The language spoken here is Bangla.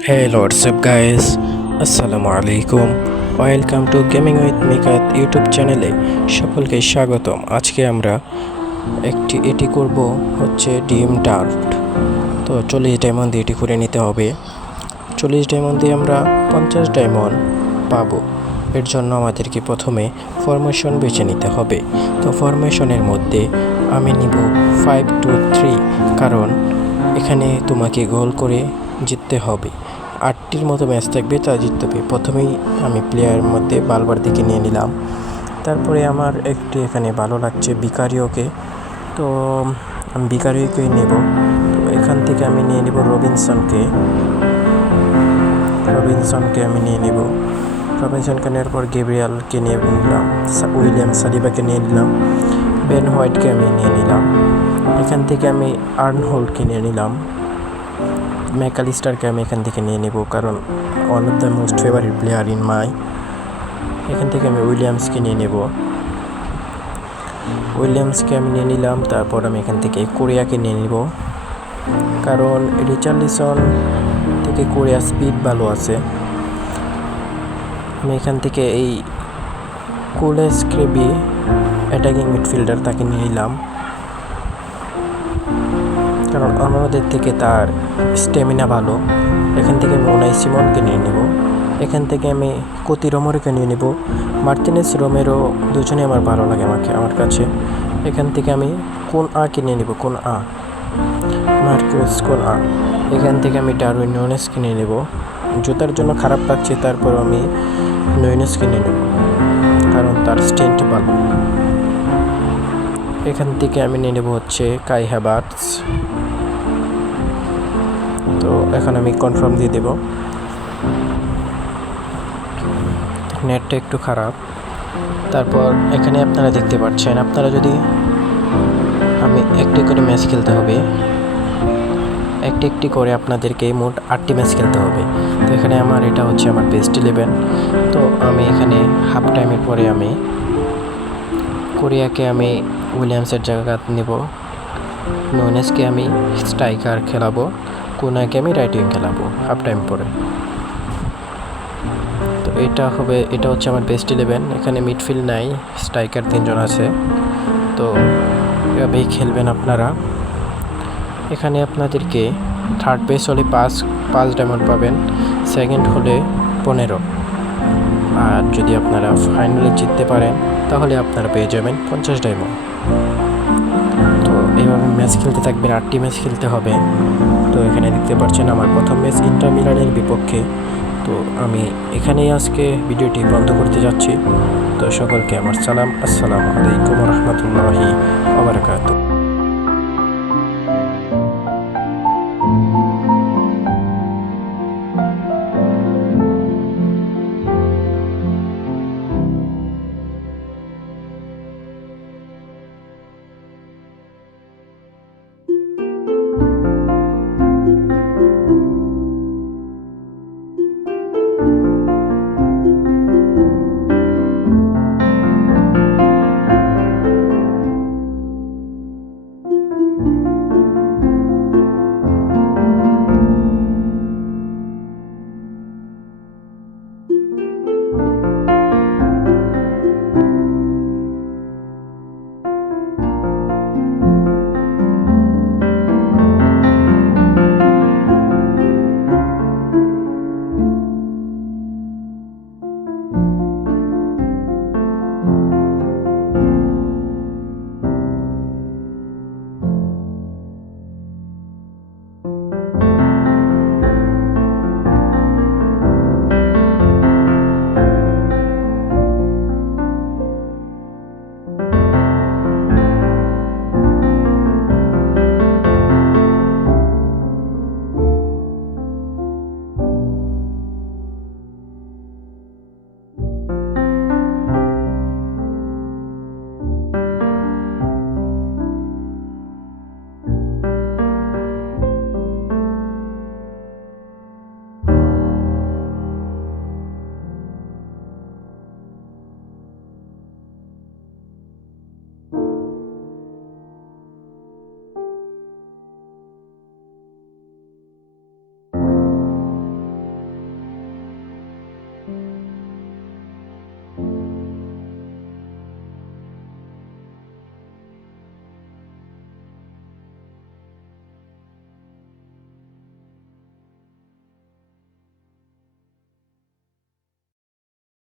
Hello, what's up guys? আসসালামু আলাইকুম। Welcome to gaming with Mikat YouTube চ্যানেলে সকলকে স্বাগতম। আজকে আমরা এটি করব হচ্ছে ডিম টার্ট। তো 40 ডায়মন্ড দিয়ে এটি করে নিতে হবে। 40 ডায়মন্ড দিয়ে আমরা 50 ডায়মন্ড পাবো। এর জন্য আমাদেরকে প্রথমে ফরমেশন বেছে নিতে হবে। তো ফরমেশনের মধ্যে আমি নিব 5-2-3, কারণ এখানে তোমাকে গোল করে জিততে হবে। 8টির মতো ম্যাচ থাকবে, তা জিততে হবে। প্রথমেই আমি প্লেয়ারের মধ্যে বালবার দিকে নিয়ে নিলাম। তারপরে আমার একটি এখানে ভালো লাগছে বিকারিওকে, তো আমি বিকারিওকেই নেব। তো এখান থেকে আমি নিয়ে নেব রবিনসনকে আমি নিয়ে নেব। রবিনসনকে নেওয়ার পর গেব্রিয়ালকে নিয়ে নিলাম, উইলিয়াম সালিবাকে নিয়ে নিলাম, বেন হোয়াইটকে আমি নিয়ে নিলাম। এখান থেকে আমি আর্নহোল্ডকে নিয়ে নিলাম। ম্যাকালিস্টারকে আমি এখান থেকে নিয়ে নেব, কারণ one of the most favourite player in my. এখান থেকে আমি উইলিয়ামসকে নিয়ে নেব। উইলিয়ামসকে আমি নিয়ে নিলাম। তারপর আমি এখান থেকে কোরিয়াকে নিয়ে নেব, কারণ রিচার্লিসন থেকে কোরিয়া স্পিড ভালো আছে। আমি এখান থেকে এই কুলেসক্রেবি অ্যাটাকিং মিডফিল্ডার তাকে নিয়ে নিলাম, কারণ আমাদের থেকে তার স্ট্যামিনা ভালো। এখান থেকে আমি উনাই সিমনকে নিয়ে নেব। এখান থেকে আমি কোতি রোমেরোকে নিয়ে নেব। মার্টিনেস রোমেরো দুজনেই আমার ভালো লাগে আমার কাছে। এখান থেকে আমি আকে নিয়ে নেব, মার্কুস আ। এখান থেকে আমি ডারউইন নুনেজকে নিয়ে নেব। জুতার জন্য খারাপ লাগছে, তারপর আমি নুনেজকে নিয়ে নেব, কারণ তার স্ট্রেন্থ ভালো। এখান থেকে আমি নিয়ে নেব হচ্ছে কাই হ্যাভার্টজ। তো এখন আমি কনফার্ম দিয়ে দেব। নেটটা একটু খারাপ। তারপর এখানে আপনারা দেখতে পাচ্ছেন, আপনারা যদি আমি একটি করে ম্যাচ খেলতে হবে, একটি করে আপনাদেরকে মোট 8টি ম্যাচ খেলতে হবে। তো এখানে এটা হচ্ছে আমার বেস্ট 11। তো আমি এখানে হাফ টাইমের পরে আমি কোরিয়াকে আমি উইলিয়ামসের জায়গা নেব, নুনেজকে আমি স্ট্রাইকার খেলাবো, কোনাকে আমি রাইট উইং খেলাবো হাফ টাইম পরে। তো এটা হচ্ছে আমার বেস্ট 11। এখানে মিডফিল্ড নাই, স্ট্রাইকার 3জন আছে। তো এভাবেই খেলবেন আপনারা। এখানে আপনাদেরকে থার্ড প্লেস হলে 5 ডায়মন্ড পাবেন, সেকেন্ড হলে 15, আর যদি আপনারা ফাইনালে জিততে পারেন তাহলে আপনারা পেয়ে যাবেন 50 ডায়মন্ড। তো এইভাবে ম্যাচ খেলতে থাকবেন, 8টি ম্যাচ খেলতে হবে। তো এখানে দেখতে পাচ্ছেন আমার প্রথম ম্যাচ ইন্টার মিলানের বিপক্ষে। তো আমি এখানেই আজকে ভিডিওটি বন্ধ করতে যাচ্ছি। তো সকলকে আমার সালাম, আসসালামু আলাইকুম ওয়া রাহমাতুল্লাহি ওয়া বারাকাতুহু।